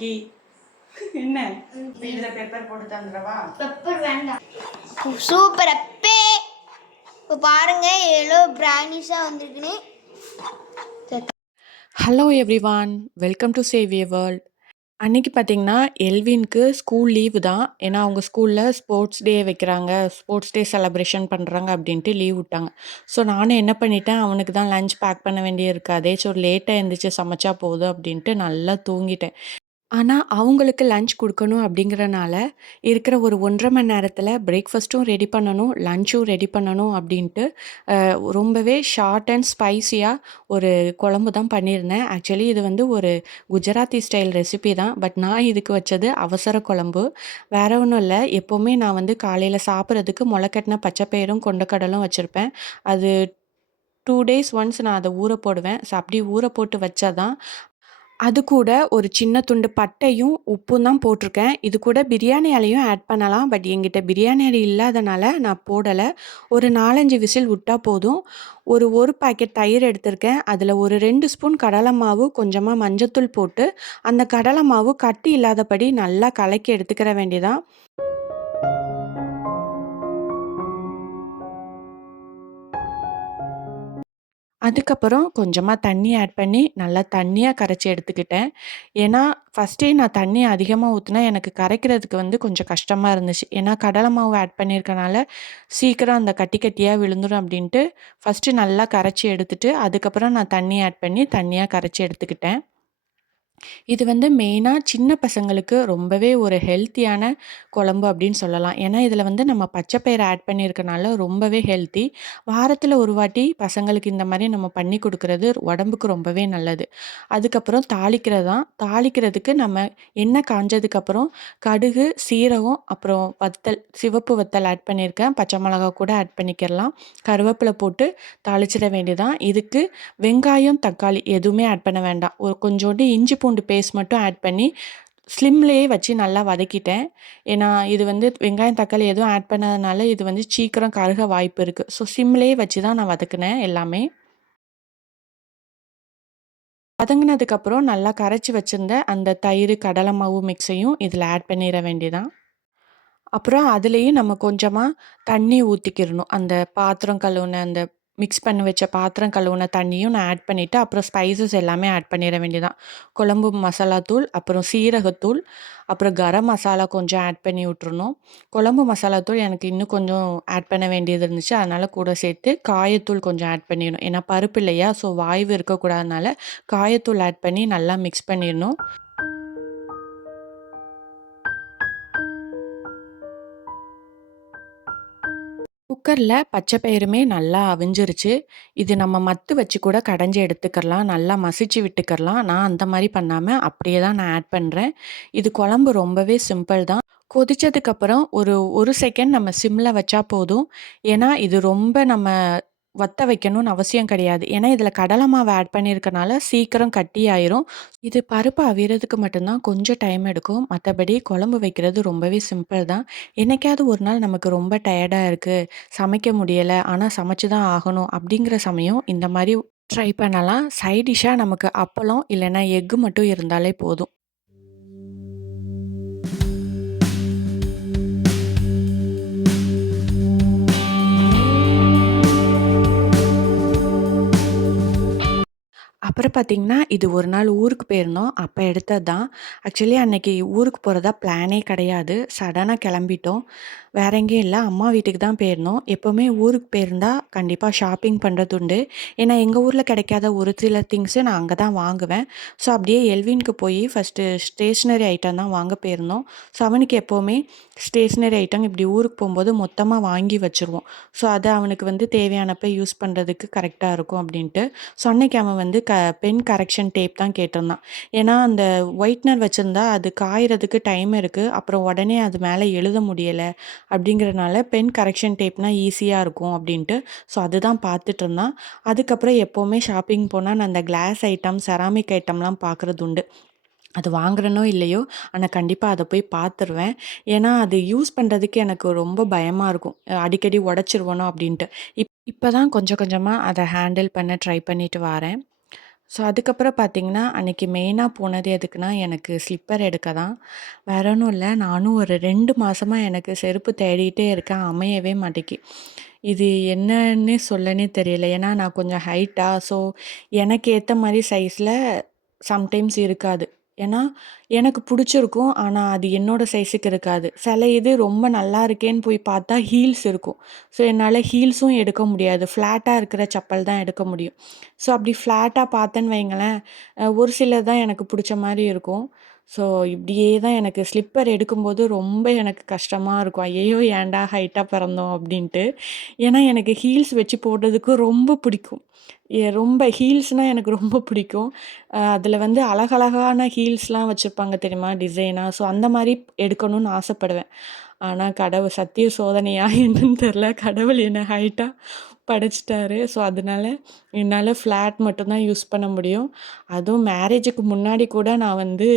அன்னைக்கு என்ன? இதில் பெப்பர் போட்டு தந்துடவா? பெப்பர் வேண்டாம். சூப்பர் அப்பே. இப்போ பாருங்க எவ்வளோ பிரானிஷாக வந்திருக்குன்னு. Hello everyone welcome to Xavier world அன்னைக்கு பார்த்தீங்கன்னா எல்வின்க்கு ஸ்கூல் லீவு தான். ஏன்னா அவங்க ஸ்கூலில் ஸ்போர்ட்ஸ் டே வைக்கிறாங்க. ஸ்போர்ட்ஸ் டே செலப்ரேஷன் பண்ணுறாங்க அப்படின்ட்டு லீவ் விட்டாங்க. ஸோ நானும் என்ன பண்ணிட்டேன்? அவனுக்கு தான் லஞ்ச் பேக் பண்ண வேண்டிய இருக்காதே ஸோ லேட்டாக எழுந்திரிச்சு சமைச்சா போதும் அப்படின்ட்டு நல்லா தூங்கிட்டேன். ஆனால் அவங்களுக்கு லஞ்ச் கொடுக்கணும் அப்படிங்கிறனால இருக்கிற ஒரு ஒன்றரை மணி நேரத்தில் பிரேக்ஃபாஸ்ட்டும் ரெடி பண்ணணும் லஞ்சும் ரெடி பண்ணணும் அப்படின்ட்டு ரொம்பவே ஷார்ட் அண்ட் ஸ்பைசியாக ஒரு குழம்பு தான் பண்ணியிருந்தேன். ஆக்சுவலி இது வந்து ஒரு குஜராத்தி ஸ்டைல் ரெசிபி தான். பட் நான் இதுக்கு வச்சது அவசர குழம்பு. வேற ஒன்றும் இல்லை. எப்போவுமே நான் வந்து காலையில் சாப்பிட்றதுக்கு முளைக்கட்டின பச்சைப்பயிரும் கொண்டக்கடலும் வச்சுருப்பேன். அது டூ டேஸ் ஒன்ஸ் நான் அதை ஊற போடுவேன். ஸோ அப்படி ஊற போட்டு வச்சாதான் அது கூட ஒரு சின்ன துண்டு பட்டையும் உப்பும் தான் போட்டிருக்கேன். இது கூட பிரியாணி அலையும் ஆட் பண்ணலாம். பட் என்கிட்ட பிரியாணி இலை இல்லாதனால நான் போடலை. ஒரு நாலஞ்சு விசில் விட்டால் போதும். ஒரு ஒரு பாக்கெட் தயிர் எடுத்திருக்கேன். அதில் ஒரு ரெண்டு ஸ்பூன் கடலை மாவு கொஞ்சமாக மஞ்சத்தூள் போட்டு அந்த கடலை மாவு கட்டி இல்லாதபடி நல்லா கலக்கி எடுத்துக்கிற வேண்டியதான் அதுக்கப்புறம் கொஞ்சமாக தண்ணி ஆட் பண்ணி நல்லா தண்ணியாக கரைச்சி எடுத்துக்கிட்டேன். ஏன்னா ஃபஸ்ட்டே நான் தண்ணி அதிகமாக ஊற்றினா எனக்கு கரைக்கிறதுக்கு வந்து கொஞ்சம் கஷ்டமாக இருந்துச்சு. ஏன்னா கடலை மாவு ஆட் பண்ணியிருக்கனால சீக்கிரம் அந்த கட்டி கட்டியாக விழுந்துடும் அப்படின்ட்டு ஃபஸ்ட்டு நல்லா கரைச்சி எடுத்துட்டு அதுக்கப்புறம் நான் தண்ணி ஆட் பண்ணி தண்ணியாக கரைச்சி எடுத்துக்கிட்டேன். இது வந்து மெயினாக சின்ன பசங்களுக்கு ரொம்பவே ஒரு ஹெல்த்தியான குழம்பு அப்படின்னு சொல்லலாம். ஏன்னா இதில் வந்து நம்ம பச்சை பயிர் ஆட் பண்ணியிருக்கனால ரொம்பவே ஹெல்த்தி வாரத்தில் ஒரு வாட்டி பசங்களுக்கு இந்த மாதிரி நம்ம பண்ணி கொடுக்கறது உடம்புக்கு ரொம்பவே நல்லது. அதுக்கப்புறம் தாளிக்கிறது தான். தாளிக்கிறதுக்கு நம்ம எண்ணெய் காஞ்சதுக்கப்புறம் கடுகு சீரகம் அப்புறம் வத்தல் சிவப்பு வத்தல் ஆட் பண்ணியிருக்கேன். பச்சை மிளகா கூட ஆட் பண்ணிக்கிறலாம் கருவேப்பிலை போட்டு தாளிச்சிட வேண்டியதான் இதுக்கு வெங்காயம் தக்காளி எதுவுமே ஆட் பண்ண வேண்டாம். ஒரு கொஞ்சோண்டு இஞ்சி பூண்டு பேஸ்ட் மட்டும் ஆட் பண்ணி ஸ்லிம்லேயே வச்சு நல்லா வதக்கிட்டேன். ஏன்னா இது வந்து வெங்காயம் தக்காளி எதுவும் ஆட் பண்ணாதனால இது வந்து சீக்கிரம் கருக வாய்ப்பு இருக்குது ஸோ ஸ்லிம்லேயே வச்சு தான் நான் வதக்கினேன் எல்லாமே. வதங்கினதுக்கப்புறம் நல்லா கரைச்சி வச்சுருந்த அந்த தயிர் கடலை மாவு மிக்ஸையும் இதில் ஆட் பண்ணிட வேண்டியதான் அப்புறம் அதுலேயும் நம்ம கொஞ்சமாக தண்ணி ஊற்றிக்கிடணும் அந்த பாத்திரம் கழுவுன அந்த மிக்ஸ் பண்ணி வச்ச பாத்திரம் கழுவுன தண்ணியும் நான் ஆட் பண்ணிவிட்டு அப்புறம் ஸ்பைசஸ் எல்லாமே ஆட் பண்ணிட வேண்டியதான் குழம்பு மசாலா தூள் அப்புறம் சீரகத்தூள் அப்புறம் கரம் மசாலா கொஞ்சம் ஆட் பண்ணி விட்டுருணும் குழம்பு மசாலா தூள் எனக்கு இன்னும் கொஞ்சம் ஆட் பண்ண வேண்டியது இருந்துச்சு. அதனால் கூட சேர்த்து காயத்தூள் கொஞ்சம் ஆட் பண்ணிடணும். ஏன்னா பருப்பு இல்லையா ஸோ வாய்வு இருக்கக்கூடாதனால காயத்தூள் ஆட் பண்ணி நல்லா மிக்ஸ் பண்ணிடணும். குக்கரில் பச்சை பயிறுமே நல்லா அவிஞ்சிருச்சு. இது நம்ம மத்து வச்சு கூட கடைஞ்சி எடுத்துக்கலாம் நல்லா மசிச்சு விட்டுக்கறலாம். நான் அந்த மாதிரி பண்ணாமல் அப்படியே தான் நான் ஆட் பண்ணுறேன் இது குழம்பு ரொம்பவே சிம்பிள் தான். கொதிச்சதுக்கப்புறம் ஒரு ஒரு செகண்ட் நம்ம சிம்மில் வச்சா போதும். ஏன்னா இது ரொம்ப நம்ம வத்த வைக்கணும்னு அவசியம் கிடையாது. ஏன்னா இதில் கடலை மாவு ஆட் பண்ணியிருக்கனால சீக்கிரம் கட்டி ஆயிரும். இது பருப்பு அவியறதுக்கு மட்டும்தான் கொஞ்சம் டைம் எடுக்கும். மற்றபடி குழம்பு வைக்கிறது ரொம்பவே சிம்பிள் தான். என்னைக்காவது ஒரு நாள் நமக்கு ரொம்ப டயர்டாக இருக்குது சமைக்க முடியலை. ஆனால் சமைச்சு தான் ஆகணும் அப்படிங்கிற சமயம் இந்த மாதிரி ட்ரை பண்ணலாம். சைட் டிஷ்ஷாக நமக்கு அப்பளம் இல்லைன்னா எக்கு மட்டும் இருந்தாலே போதும். அப்புறம் பார்த்தீங்கன்னா, இது ஒரு நாள் ஊருக்கு போயிருந்தோம். அப்போ எடுத்தது தான். ஆக்சுவலி அன்னைக்கு ஊருக்கு போகிறதா பிளானே கிடையாது. சடனாக கிளம்பிட்டோம். வேற எங்கேயும் இல்லை அம்மா வீட்டுக்கு தான் போயிருந்தோம். எப்போவுமே ஊருக்கு போயிருந்தா கண்டிப்பாக ஷாப்பிங் பண்ணுறது உண்டு. ஏன்னா எங்கள் ஊரில் கிடைக்காத ஒரு சில திங்ஸு நான் அங்கே தான் வாங்குவேன். ஸோ அப்படியே எல்வின்க்கு போய் ஃபஸ்ட்டு ஸ்டேஷ்னரி ஐட்டம் தான் வாங்க போயிருந்தோம். ஸோ அவனுக்கு எப்போவுமே ஸ்டேஷ்னரி ஐட்டம் இப்படி ஊருக்கு போகும்போது மொத்தமாக வாங்கி வச்சுருவோம். ஸோ அது அவனுக்கு வந்து தேவையானப்ப யூஸ் பண்ணுறதுக்கு கரெக்டாக இருக்கும் அப்படின்ட்டு. ஸோ அன்னைக்கு அவன் வந்து க பென் கரெக்ஷன் டேப் தான் கேட்டிருந்தான். ஏன்னா அந்த ஒயிட்னர் வச்சுருந்தா அது காயறதுக்கு டைம் இருக்குது அப்புறம் உடனே அது மேலே எழுத முடியலை அப்படிங்கிறனால பென் கரெக்ஷன் டேப்னா ஈஸியாக இருக்கும் அப்படின்ட்டு. ஸோ அதுதான் பார்த்துட்டு இருந்தான். அதுக்கப்புறம் எப்போவுமே ஷாப்பிங் போனால் நான் அந்த கிளாஸ் ஐட்டம், செராமிக் ஐட்டம்லாம் பார்க்குறது உண்டு. அது வாங்குறனோ இல்லையோ, ஆனால் கண்டிப்பாக அதை போய் பார்த்துருவேன். ஏன்னா அது யூஸ் பண்ணுறதுக்கு எனக்கு ரொம்ப பயமாக இருக்கும். அடிக்கடி உடச்சிருவனோ அப்படின்ட்டு. இப் இப்போ தான் கொஞ்சம் கொஞ்சமாக அதை ஹேண்டில் பண்ண ட்ரை பண்ணிட்டு வாரேன். ஸோ அதுக்கப்புறம் பார்த்தீங்கன்னா, அன்றைக்கி மெயினாக போனது எதுக்குன்னா, எனக்கு ஸ்லிப்பர் எடுக்க தான். வேற ஒன்றும் இல்லை நானும் ஒரு ரெண்டு மாதமாக எனக்கு செருப்பு தேடிகிட்டே இருக்கேன். அமையவே மாட்டேங்கி இது என்னன்னு சொல்லனே தெரியல. ஏன்னா நான் கொஞ்சம் ஹைட்டாக ஸோ எனக்கு ஏற்ற மாதிரி சைஸில் சம்டைம்ஸ் இருக்காது. ஏன்னா, எனக்கு பிடிச்சிருக்கும் ஆனால் அது என்னோட சைஸுக்கு இருக்காது. சில இது ரொம்ப நல்லா இருக்கேன்னு போய் பார்த்தா ஹீல்ஸ் இருக்கும். ஸோ என்னால் ஹீல்ஸும் எடுக்க முடியாது. ஃப்ளாட்டாக இருக்கிற செப்பல் தான் எடுக்க முடியும். ஸோ அப்படி ஃப்ளாட்டாக பார்த்தேன்னு வைங்களேன், ஒரு சிலர் தான் எனக்கு பிடிச்ச மாதிரி இருக்கும். ஸோ இப்படியே தான் எனக்கு ஸ்லிப்பர் எடுக்கும்போது ரொம்ப எனக்கு கஷ்டமாக இருக்கும். ஐயையோ ஏன்டா ஹைட்டாக பிறந்தோம் அப்படின்ட்டு. ஏன்னா எனக்கு ஹீல்ஸ் வச்சு போடுறதுக்கு ரொம்ப பிடிக்கும். ரொம்ப ஹீல்ஸ்னால் எனக்கு ரொம்ப பிடிக்கும். அதில் வந்து அழகழகான ஹீல்ஸ்லாம் வச்சுருப்பாங்க தெரியுமா? டிசைனாக ஸோ அந்த மாதிரி எடுக்கணும்னு ஆசைப்படுவேன். ஆனால் கடவுள் சத்திய சோதனையாக என்னன்னு தெரில கடவுள் என்னை ஹைட்டாக படைச்சிட்டாரு ஸோ அதனால என்னால் ஃப்ளாட் மட்டும்தான் யூஸ் பண்ண முடியும். அதுவும் மேரேஜுக்கு முன்னாடி கூட நான் வந்து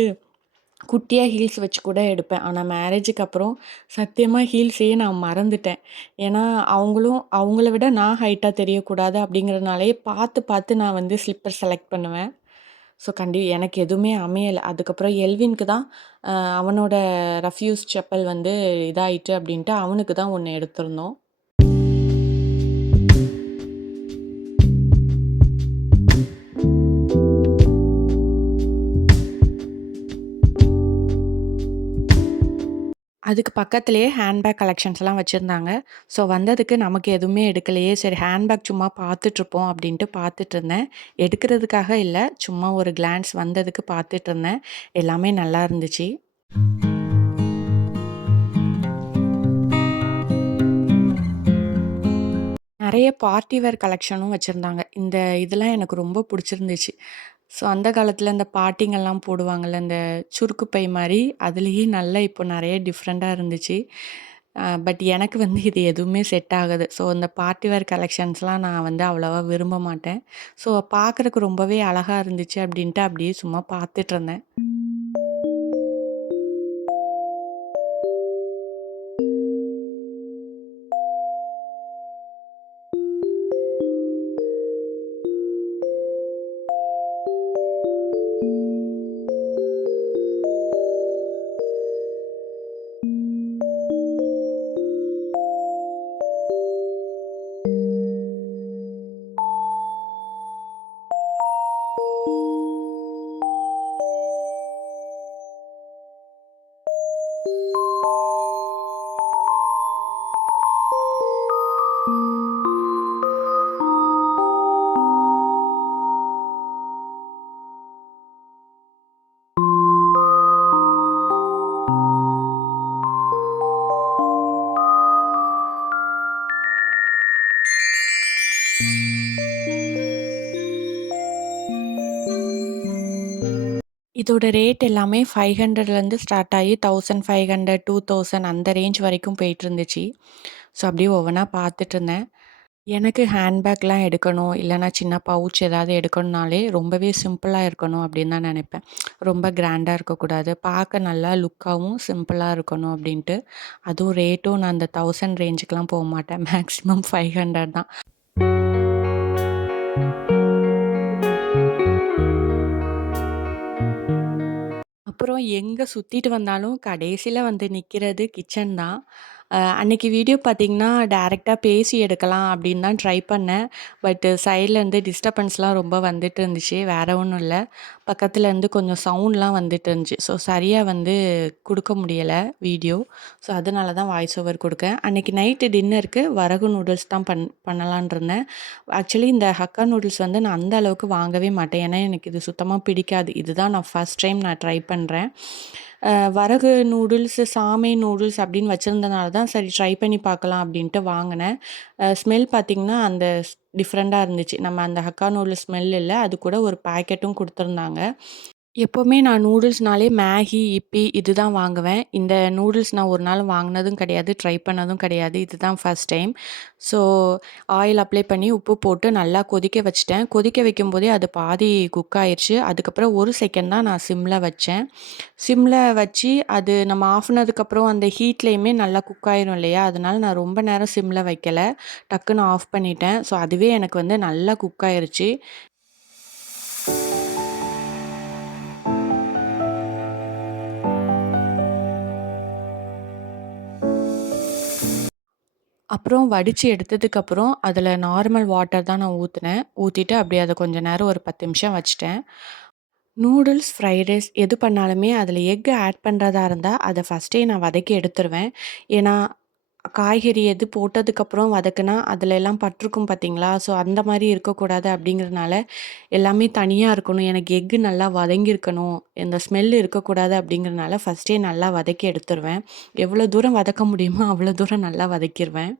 குட்டியாக ஹீல்ஸ் வச்சு கூட எடுப்பேன். ஆனால் மேரேஜுக்கு அப்புறம் சத்தியமாக ஹீல்ஸையே நான் மறந்துட்டேன். ஏன்னா அவங்களும் அவங்கள விட நான் ஹைட்டாக தெரியக்கூடாது அப்படிங்கிறதுனாலயே பார்த்து பார்த்து நான் வந்து ஸ்லிப்பர் செலக்ட் பண்ணுவேன். ஸோ கண்டி எனக்கு எதுவுமே அமையலை அதுக்கப்புறம் எல்வின்க்கு தான் அவனோட ரஃப்யூஸ் செப்பல் வந்து இதாயிட்டு அப்படின்ட்டு அவனுக்கு தான் ஒன்று எடுத்திருந்தோம். அதுக்கு பக்கத்துலேயே ஹேண்ட்பேக் கலெக்ஷன்ஸ்லாம் வச்சுருந்தாங்க ஸோ வந்ததுக்கு நமக்கு எதுவுமே எடுக்கலையே, சரி ஹேண்ட்பேக் சும்மா பார்த்துட்ருப்போம் அப்படின்ட்டு பார்த்துட்ருந்தேன். எடுக்கிறதுக்காக இல்லை சும்மா ஒரு கிளான்ஸ் வந்ததுக்கு பார்த்துட்ருந்தேன். எல்லாமே நல்லா இருந்துச்சு. நிறைய பார்ட்டி வேர் கலெக்ஷனும் வச்சுருந்தாங்க இந்த இதெல்லாம் எனக்கு ரொம்ப பிடிச்சிருந்துச்சு ஸோ அந்த காலத்தில் இந்த பாட்டிங்கெல்லாம் போடுவாங்கள்ல இந்த சுருக்கு பை மாதிரி அதுலேயே நல்லா இப்போ நிறைய டிஃப்ரெண்ட்டாக இருந்துச்சு. பட் எனக்கு வந்து இது எதுவுமே செட் ஆகுது ஸோ இந்த பார்ட்டி வேர் கலெக்ஷன்ஸ்லாம் நான் வந்து அவ்வளோவா விரும்ப மாட்டேன். ஸோ பார்க்கறக்கு ரொம்பவே அழகாக இருந்துச்சு அப்படின்ட்டு அப்படியே சும்மா பார்த்துட்ருந்தேன். Música இதோட ரேட் எல்லாமே 500லேருந்து ஸ்டார்ட் ஆகி 1500, 2000 அந்த ரேஞ்ச் வரைக்கும் போயிட்டுருந்துச்சு. ஸோ அப்படியே ஒவ்வொன்னா பார்த்துட்ருந்தேன். எனக்கு ஹேண்ட்பேக்லாம் எடுக்கணும், இல்லைனா சின்ன பவுச் ஏதாவது எடுக்கணும்னாலே ரொம்பவே சிம்பிளா இருக்கணும் அப்படின்னு தான் நெனைப்பேன். ரொம்ப கிராண்டா இருக்கக்கூடாது. பார்க்க நல்லா லுக்காவும், சிம்பிளா இருக்கணும் அப்படின்ட்டு. அதுவும் ரேட்டும் நான் அந்த 1000 ரேஞ்சுக்குலாம் போமாட்டேன். மேக்ஸிமம் 500 தான். எங்கே சுத்திட்டு வந்தாலும் கடைசியில் வந்து நிக்கிறது கிச்சன் தான். அ அன்னைக்கு வீடியோ பார்த்தீங்கன்னா, டைரக்ட்டா பேசி எடுக்கலாம் அப்படின்னு தான் ட்ரை பண்ணேன். பட் சைட்லேருந்து டிஸ்டர்பன்ஸ்லாம் ரொம்ப வந்துட்டு இருந்துச்சு. வேற ஒண்ணும் இல்ல. பக்கத்துலேருந்து கொஞ்சம் சவுண்ட்லாம் வந்துட்டு இருந்துச்சு. ஸோ சரியாக வந்து கொடுக்க முடியலை வீடியோ. ஸோ அதனால தான் வாய்ஸ் ஓவர் கொடுக்கேன் அன்னைக்கு நைட்டு டின்னருக்கு வரகு நூடுல்ஸ் தான் பண் பண்ணலான்னு இருந்தேன். ஆக்சுவலி இந்த ஹக்கா நூடுல்ஸ் வந்து நான் அந்த அளவுக்கு வாங்கவே மாட்டேன். ஏன்னா எனக்கு இது சுத்தமாக பிடிக்காது. இதுதான் நான் ஃபர்ஸ்ட் டைம் நான் ட்ரை பண்ணுறேன் வரகு நூடுல்ஸு சாமை நூடுல்ஸ் அப்படின்னு வச்சுருந்தனால தான் சரி ட்ரை பண்ணி பார்க்கலாம் அப்படின்ட்டு வாங்கினேன் ஸ்மெல் பார்த்திங்கன்னா அந்த டிஃப்ரெண்ட்டாக இருந்துச்சு. நம்ம அந்த ஹக்கா நூடுல்ஸ் ஸ்மெல் இல்லை அது கூட ஒரு பாக்கெட்டும் கொடுத்துருந்தாங்க எப்பவுமே நான் நூடுல்ஸ்னாலே மேகி, இப்பி இதுதான் வாங்குவேன். இந்த நூடுல்ஸ் நான் ஒரு நாள் வாங்குனதும் கிடையாது. ட்ரை பண்ணதும் கிடையாது. இதுதான் first time. So oil apply பண்ணி உப்பு போட்டு நல்லா கொதிக்க வச்சுட்டேன். கொதிக்க வைக்கும்போதே அது பாதி குக் ஆயிருச்சு. அதுக்கப்புறம் 1 செகண்ட் தான் நான் சிம்ல வச்சேன். சிம்ல வச்சு அது நம்ம ஆஃப் பண்ணதுக்கப்புறம் அந்த ஹீட்லயுமே நல்லா குக் ஆயிரும் இல்லையா? அதனால நான் ரொம்ப நேரம் சிம்ல வைக்கல. டக்குன்னு ஆஃப் பண்ணிட்டேன். ஸோ அதுவே எனக்கு வந்து நல்லா குக் ஆயிருச்சு. அப்புறம் வடித்து எடுத்ததுக்கப்புறம் அதில் நார்மல் வாட்டர் தான் நான் ஊற்றினேன் ஊற்றிட்டு அப்படியே அதை கொஞ்சம் நேரம் ஒரு 10 நிமிஷம் வச்சுட்டேன். நூடுல்ஸ், ஃப்ரைட் ரைஸ் எது பண்ணாலுமே அதில் எக் ஆட் பண்ணுறதா இருந்தால் அதை ஃபர்ஸ்ட்டே நான் வதக்கி எடுத்துருவேன். ஏன்னா, காய்கறி எது போட்டதுக்கப்புறம் வதக்குனா, அதில் எல்லாம் பட்டுருக்கும் பார்த்தீங்களா? ஸோ அந்த மாதிரி இருக்கக்கூடாது அப்படிங்கிறதுனால, எல்லாமே தனியாக இருக்கணும். எனக்கு எக்கு நல்லா வதங்கியிருக்கணும். இந்த ஸ்மெல் இருக்கக்கூடாது அப்படிங்கிறதுனால, ஃபஸ்ட்டே நல்லா வதக்கி எடுத்துருவேன். எவ்வளோ தூரம் வதக்க முடியுமோ, அவ்வளோ தூரம் நல்லா வதக்கிடுவேன்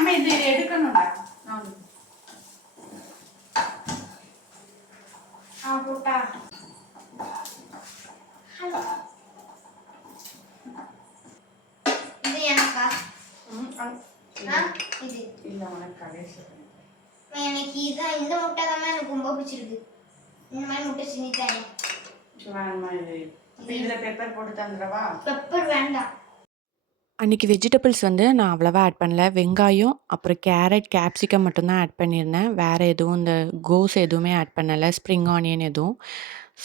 எடுக்கணும்டா நான் ஆ போட்டா இது எனக்கா அ- ஆ, இது இல்ல உனக்கு கடைசி எனக்கு இதான் இந்த முட்டை தான் எனக்கு ரொம்ப பிடிச்சிருக்கு இந்த மாதிரி முட்டை செஞ்சுட்டாங்க வேணுமா இது இப்ப இதுல பெப்பர் போட்டு தந்துடவா பெப்பர் வேண்டாம் அன்றைக்கி வெஜிடபிள்ஸ் வந்து நான் அவ்வளோவா ஆட் பண்ணல. வெங்காயம், அப்புறம் கேரட், கேப்சிகம் மட்டும்தான் ஆட் பண்ணியிருந்தேன். வேறு எதுவும் இந்த கோஸ் எதுவுமே ஆட் பண்ணலை ஸ்ப்ரிங் ஆனியன் எதுவும்.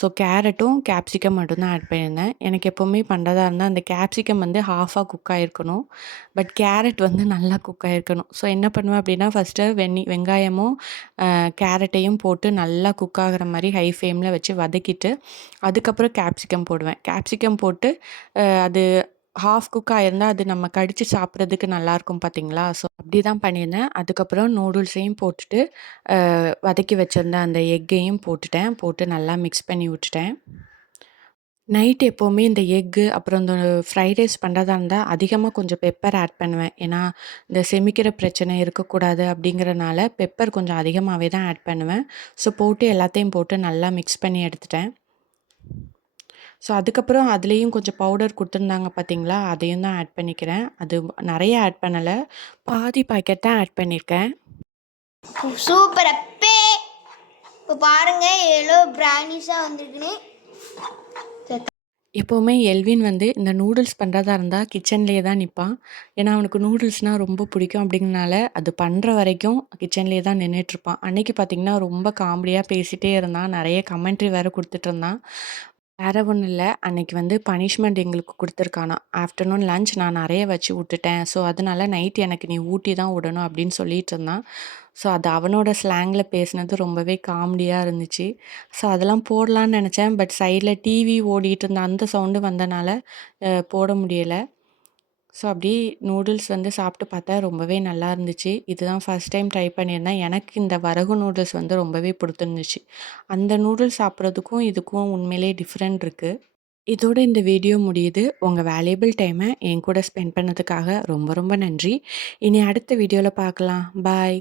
ஸோ கேரட்டும், கேப்சிகம் மட்டும்தான் ஆட் பண்ணியிருந்தேன். எனக்கு எப்போவுமே பண்ணுறதா இருந்தால் அந்த கேப்சிகம் வந்து ஹாஃபாக குக் ஆகிருக்கணும் பட் கேரட் வந்து நல்லா குக் ஆகிருக்கணும் ஸோ என்ன பண்ணுவேன் அப்படின்னா, ஃபர்ஸ்ட்டு வெண்ணி வெங்காயமும், கேரட்டையும் போட்டு நல்லா குக் ஆகிற மாதிரி ஹை ஃப்ளேமில் வச்சு வதக்கிட்டு, அதுக்கப்புறம் கேப்சிகம் போடுவேன். கேப்சிகம் போட்டு அது ஹாஃப் குக் ஆயிருந்தா, அது நம்ம கடித்து சாப்பிட்றதுக்கு நல்லாயிருக்கும் பார்த்தீங்களா? ஸோ அப்படி தான் பண்ணியிருந்தேன். அதுக்கப்புறம் நூடுல்ஸையும் போட்டுட்டு, வதக்கி வச்சுருந்த அந்த எக்கையும் போட்டுட்டேன். போட்டு நல்லா மிக்ஸ் பண்ணி விட்டுட்டேன். நைட் எப்போவுமே இந்த எக்கு, அப்புறம் இந்த ஃப்ரைட் ரைஸ் பண்ணுறதா இருந்தால் அதிகமாக கொஞ்சம் பெப்பர் ஆட் பண்ணுவேன். ஏன்னா, இந்த செமிக்கிற பிரச்சனை இருக்கக்கூடாது அப்படிங்கிறனால, பெப்பர் கொஞ்சம் அதிகமாகவே தான் ஆட் பண்ணுவேன். ஸோ போட்டு எல்லாத்தையும் போட்டு நல்லா மிக்ஸ் பண்ணி எடுத்துட்டேன். ஸோ அதுக்கப்புறம் அதுலேயும் கொஞ்சம் பவுடர் குடுத்துருந்தாங்க பார்த்தீங்களா? அதையும் தான் ஆட் பண்ணிக்கிறேன். அது நெறைய ஆட் பண்ணல. பாதி பாக்கெட் தான் ஆட் பண்ணியிருக்கேன். சூப்பர் அப்பே இப்போ பாருங்க எவ்வளோ பிரானிஷா வந்திருக்குன்னு எப்பவுமே எல்வின் வந்து இந்த நூடுல்ஸ் பண்றதா இருந்தா கிச்சன்லேயே தான் நிப்பான். ஏன்னா, அவனுக்கு நூடுல்ஸ்னா ரொம்ப பிடிக்கும் அப்படிங்கிறனால, அது பண்ற வரைக்கும் கிச்சன்லேயே தான் நின்னுட்டுருப்பான். அன்னைக்கு பார்த்தீங்கன்னா, ரொம்ப காமெடியா பேசிட்டே இருந்தான். நெறைய கமெண்ட்ரி வேற குடுத்துட்டுருந்தான். வேற ஒண்ணும் இல்ல. அன்னைக்கு வந்து பனிஷ்மெண்ட் எங்களுக்கு குடுத்துருக்கானாம். ஆஃப்டர்நூன் லஞ்ச் நான் நெறைய வச்சு விட்டுட்டேன். ஸோ அதனால நைட் எனக்கு நீ ஊட்டி தான் விடணும் அப்படின்னு சொல்லிட்டுருந்தான். ஸோ அது அவனோட ஸ்லாங்ல பேசினது ரொம்பவே காமெடியா இருந்துச்சு. ஸோ அதெல்லாம் போடலான்னு நெனச்சேன். பட் சைடில் டிவி ஓடிட்டு இருந்த அந்த சவுண்டு வந்தனால, அ போட முடியல. ஸோ அப்படியே நூடுல்ஸ் வந்து சாப்பிட்டு பார்த்தா ரொம்பவே நல்லா இருந்துச்சு. இதுதான் ஃபர்ஸ்ட் டைம் ட்ரை பண்ணியிருந்தேன். எனக்கு இந்த வரகு நூடுல்ஸ் வந்து ரொம்பவே பிடிச்சிருந்துச்சு. அந்த நூடுல்ஸ் சாப்பிட்றதுக்கும், இதுக்கும் உண்மையிலே டிஃப்ரெண்ட் இருக்குது இதோட இந்த வீடியோ முடியுது. உங்கள் வேல்யூபிள் டைமை என் கூட ஸ்பெண்ட் பண்ணதுக்காக ரொம்ப ரொம்ப நன்றி. இனி அடுத்த வீடியோவில் பார்க்கலாம். பாய்.